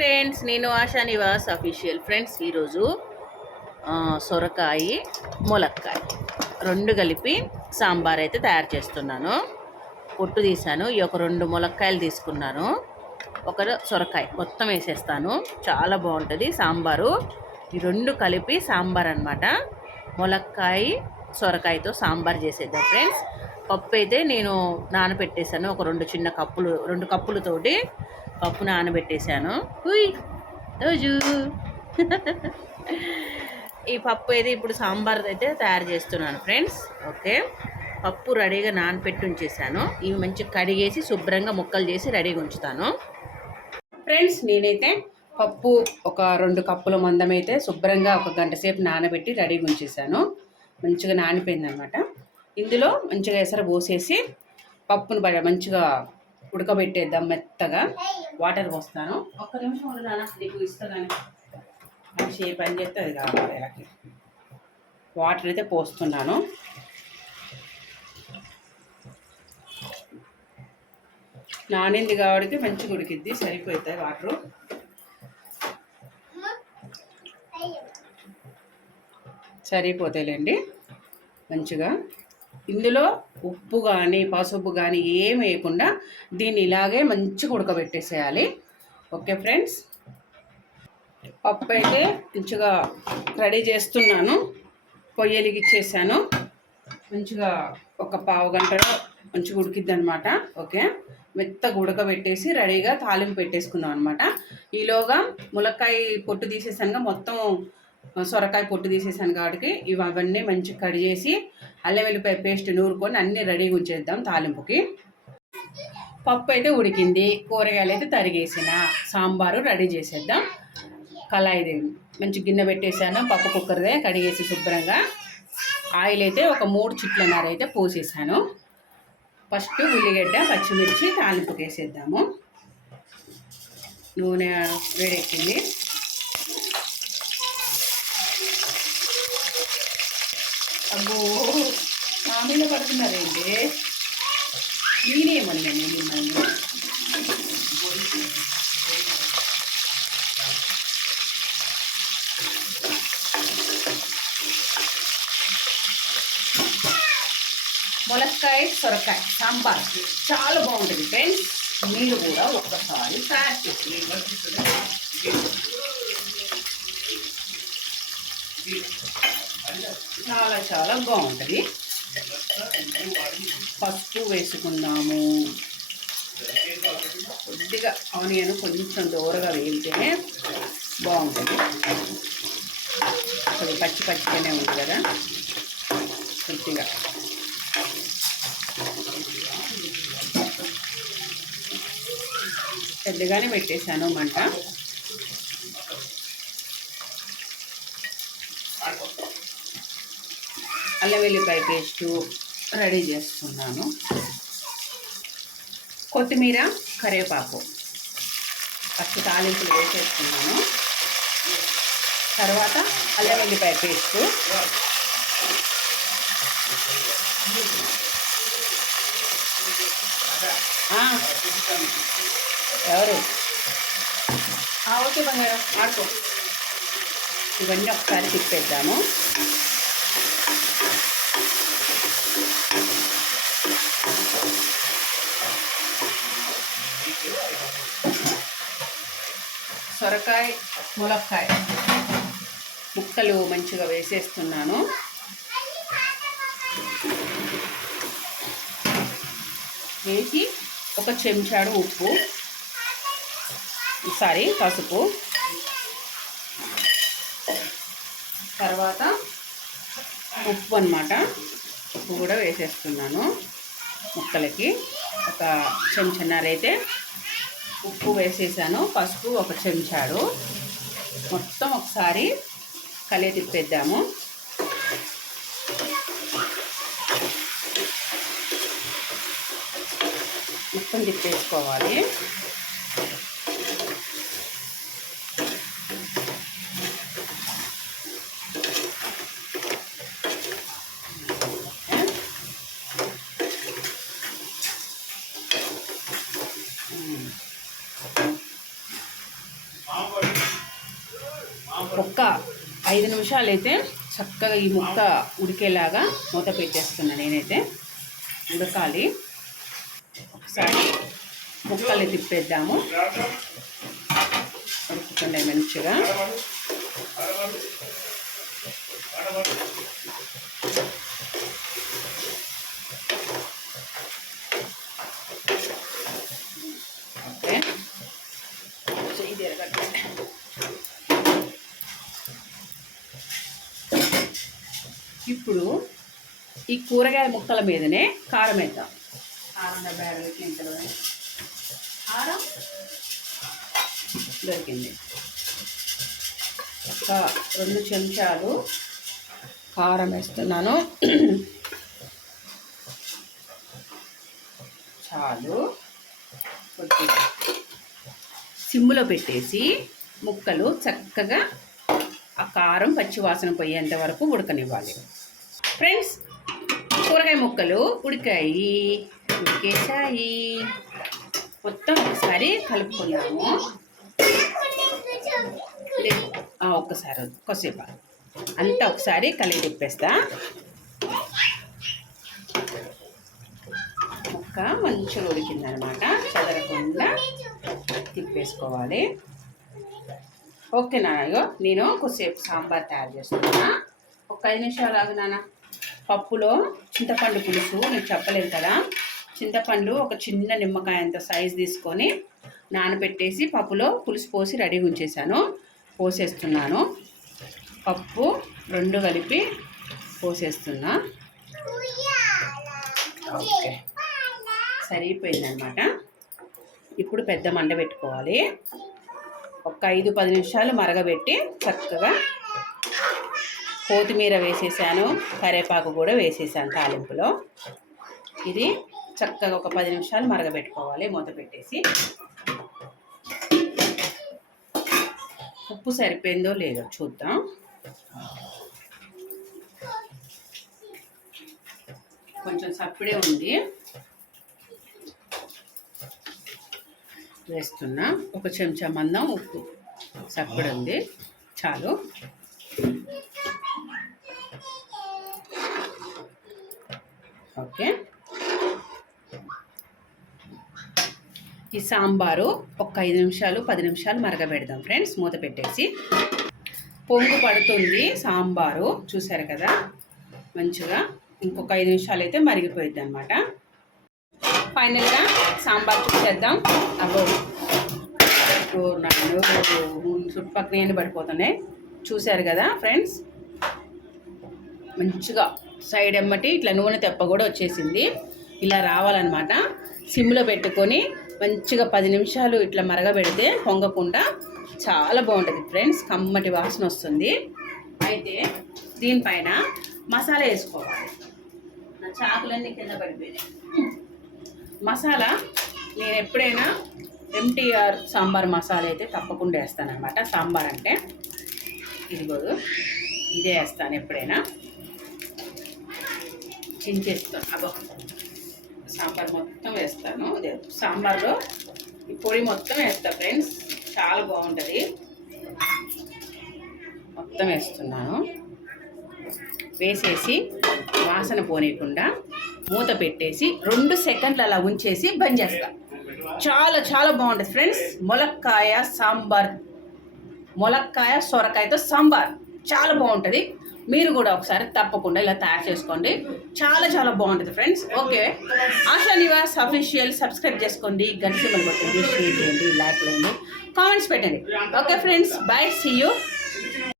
Friends నేను ASHA Nivas official friends. ఈరోజు సొరకాయి సొరకాయ ములక్కాయ రెండు కలిపి సాంబార్ అయితే తయారు చేస్తున్నాను. పొట్టు తీసాను ఈ ఒక రెండు ములక్కాయలు తీసుకున్నాను. ఒక సొరకాయ మొత్తం వేసేస్తాను. చాలా బాగుంటుంది సాంబారు. ఈ రెండు కలిపి సాంబార్ అనమాట ములక్కాయ సొరకాయతో సాంబార్ చేసేద్దాం ఫ్రెండ్స్. పప్పు అయితే నేను నానబెట్టేసాను ఒక రెండు చిన్న కప్పులు రెండు కప్పులతోటి పప్పు నానబెట్టేశాను. హుయ్ రోజు. ఈ పప్పు అయితే ఇప్పుడు సాంబార్ అయితే తయారు చేస్తున్నాను ఫ్రెండ్స్. ఓకే. పప్పు రెడీగా నానపెట్టి ఉంచేసాను ఇవి మంచిగా కడిగేసి శుభ్రంగా ముక్కలు చేసి రెడీగా ఉంచుతాను. ఫ్రెండ్స్ నేనైతే పప్పు ఒక రెండు కప్పుల మందం అయితే శుభ్రంగా ఒక గంట సేపు నానబెట్టి రెడీగా ఉంచేసాను మంచిగా నానిపోయిందనమాట ఇందులో మంచిగా ఎసరు పోసేసి పప్పును మంచిగా ఉడకబెట్టేద్దాం మెత్తగా. వాటర్ పోస్తాను. ఒక్క నిమిషం ఉండు నాన్న నీకు ఇస్తాను మనిషి ఏ పని చేస్తే అది కావాలి నాకు వాటర్ అయితే పోస్తున్నాను. నానింది కాబట్టి మంచిగా ఉడికిద్ది సరిపోతాయి వాటరు. సరిపోతాయిలేండి. మంచిగా. ఇందులో ఉప్పు కానీ పసుపు కానీ ఏం వేయకుండా దీన్ని ఇలాగే మంచిగా ఉడకబెట్టేసేయాలి. Okay friends? పప్పు అయితే మంచిగా రెడీ చేస్తున్నాను. పొయ్యి వెలిగిచ్చేసాను. మంచిగా ఒక పావు గంటలో మంచిగా ఉడికిద్ది అనమాట ఓకే? మెత్తగా ఉడకబెట్టేసి రెడీగా తాలింపు పెట్టేసుకున్నాం అనమాట ఈలోగా ములక్కాయ పొట్టు తీసేసానుగా మొత్తం సొరకాయ పొట్టు తీసేసాను కాబట్టి ఇవి అవన్నీ మంచిగా కడిగేసి అల్లం వెల్లిపాయ పేస్ట్ నూరుకొని అన్నీ రెడీగా ఉంచేద్దాం తాలింపుకి. పప్పు అయితే ఉడికింది కూరగాయలు అయితే తరిగేసిన సాంబారు రెడీ చేసేద్దాం. కళాయిది మంచి గిన్నె పెట్టేశాను పప్పు కుక్కర్దే కడిగేసి శుభ్రంగా. ఆయిల్ అయితే ఒక మూడు చిట్లన్నర అయితే పోసేసాను. ఫస్ట్ ఉల్లిగడ్డ పచ్చిమిర్చి తాలింపుకి వేసేద్దాము నూనె వేడెక్కింది. అబ్బో. మా మీద పడుతున్నారేంటి? నేనేమన్నా నేను మిమ్మల్ని? ములక్కాయ సొరకాయ సాంబార్. చాలా బాగుంటుంది ఫ్రెండ్స్. మీరు కూడా ఒక్కసారి తయారు చేసి చాలా చాలా బాగుంటుంది. పసుపు వేసుకుందాము. కొద్దిగా ఆనియన్ కొంచెం దూరగా వేయితేనే బాగుంటుంది. అది పచ్చి పచ్చిగానే ఉంది కదా. కొద్దిగా. పెద్దగానే పెట్టేశాను మంట. అల్లం వెల్లిపాయ పేస్టు రెడీ చేస్తున్నాను. కొత్తిమీర కరివేపాకు. ఫస్ట్ తాలింపులు వేసేస్తున్నాను తర్వాత అల్లం వెల్లిపాయ పేస్టు. ఎవరు? ఓకే బంగారం ఆడుకో. ఇవన్నీ ఒకసారి తిప్పేద్దాము. సొరకాయ ములక్కాయ ముక్కలు మంచిగా వేసేస్తున్నాను. వేసి ఒక చెంచాడు ఉప్పు సారీ పసుపు. తర్వాత ఉప్పు అనమాట ఉప్పు కూడా వేసేస్తున్నాను ముక్కలకి. ఒక చెంచన్నారైతే ఉప్పు వేసేసాను. పసుపు ఒక చెంచాడు. మొత్తం ఒకసారి కలియ తిప్పేద్దాము. మొత్తం తిప్పేసుకోవాలి. ఒక్క ఐదు నిమిషాలు అయితే చక్కగా ఈ ముక్క ఉడికేలాగా మూత పెట్టేస్తున్నా నేనైతే. ఉడకాలి. ఒకసారి ముక్కలు తిప్పేద్దాము. ఉడుకుతుండే మంచిగా. ఇప్పుడు ఈ కూరగాయ ముక్కల మీదనే కారం వేద్దాం. కారం కారం? దొరికింది. ఒక రెండు చెంచాలు కారం వేస్తున్నాను. చాలు. సిమ్ములో పెట్టేసి ముక్కలు చక్కగా ఆ కారం పచ్చివాసన పోయేంత వరకు ఉడకనివ్వాలి. ఫ్రెండ్స్ కూరగాయ ముక్కలు ఉడికాయి ఉడికేసాయి మొత్తం ఒకసారి కలుపుకున్నాము. ఒక్కసారి కొద్దిసేపు. అంతా ఒకసారి కలిగి తిప్పేస్తా. ముక్క మంచిగా ఉడికిందనమాట. చదరకుండా తిప్పేసుకోవాలి. ఓకే నాన్న నేను కొద్దిసేపు సాంబార్ తయారు చేస్తున్నా ఒక ఐదు నిమిషాలు ఆగు నాన్న. పప్పులో చింతపండు పులుసు నేను చెప్పలేదు కదా. చింతపండు ఒక చిన్న నిమ్మకాయ అంత సైజ్ తీసుకొని నానబెట్టేసి పప్పులో పులుసు పోసి రెడీగా ఉంచేసాను పోసేస్తున్నాను. పప్పు రెండు కలిపి పోసేస్తున్నా. ఓకే. సరిపోయిందనమాట ఇప్పుడు పెద్ద మంట పెట్టుకోవాలి. ఒక ఐదు పది నిమిషాలు మరగబెట్టి చక్కగా కొత్తిమీర వేసేసాను కరివేపాకు కూడా వేసేసాను తాలింపులో. ఇది చక్కగా ఒక పది నిమిషాలు మరగబెట్టుకోవాలి మూత పెట్టేసి. ఉప్పు సరిపోయిందో లేదో చూద్దాం. కొంచెం సప్పుడే ఉంది వేస్తున్నా. ఒక చెంచా మందం ఉప్పు సప్పుడు ఉంది చాలు ఓకే ఈ సాంబారు ఒక ఐదు నిమిషాలు పది నిమిషాలు మరగబెడదాం ఫ్రెండ్స్ మూత పెట్టేసి. పొంగు పడుతుంది సాంబారు చూసారు కదా? మంచిగా ఇంకొక ఐదు నిమిషాలు అయితే మరిగిపోయింది అనమాట ఫైనల్గా సాంబార్ చూసేద్దాం అబ్బో ఓ నన్ను చుట్టుపక్కల పడిపోతున్నాయి. చూశారు కదా ఫ్రెండ్స్? మంచిగా సైడ్ ఎమ్మటి ఇట్లా నూనె తెప్ప కూడా వచ్చేసింది. ఇలా రావాలన్నమాట. సిమ్లో పెట్టుకొని మంచిగా పది నిమిషాలు ఇట్లా మరగబెడితే పొంగకుండా చాలా బాగుంటుంది ఫ్రెండ్స్. కమ్మటి వాసన వస్తుంది. అయితే దీనిపైన మసాలా వేసుకోవాలి. నా చాకులన్నీ కింద పడిపోయినాయి. మసాలా నేను ఎప్పుడైనా ఎంటీఆర్ సాంబార్ మసాలా అయితే తప్పకుండా వేస్తానమాట సాంబార్ అంటే ఇదిగోదు ఇదే వేస్తాను ఎప్పుడైనా. చించేస్తాను. అబ్బో సాంబార్ మొత్తం వేస్తాను. సాంబార్లో. ఈ పొడి మొత్తం వేస్తా ఫ్రెండ్స్. చాలా బాగుంటుంది. మొత్తం వేస్తున్నాను. వేసేసి వాసన పోనీయకుండా మూత పెట్టేసి రెండు సెకండ్లు అలా ఉంచేసి బంద్ చేస్తా. చాలా చాలా బాగుంటుంది ఫ్రెండ్స్. మొలక్కాయ సాంబార్. మొలక్కాయ సొరకాయతో సాంబార్. చాలా బాగుంటుంది. మీరు కూడా ఒకసారి తప్పకుండా ఇలా తయారు చేసుకోండి. చాలా చాలా బాగుంటుంది friends. Okay. Asha Nivas official subscribe చేసుకోండి. గంట సింబల్ కొట్టండి షేర్ చేయండి లైక్ చేయండి కామెంట్స్ పెట్టండి. Okay friends bye see you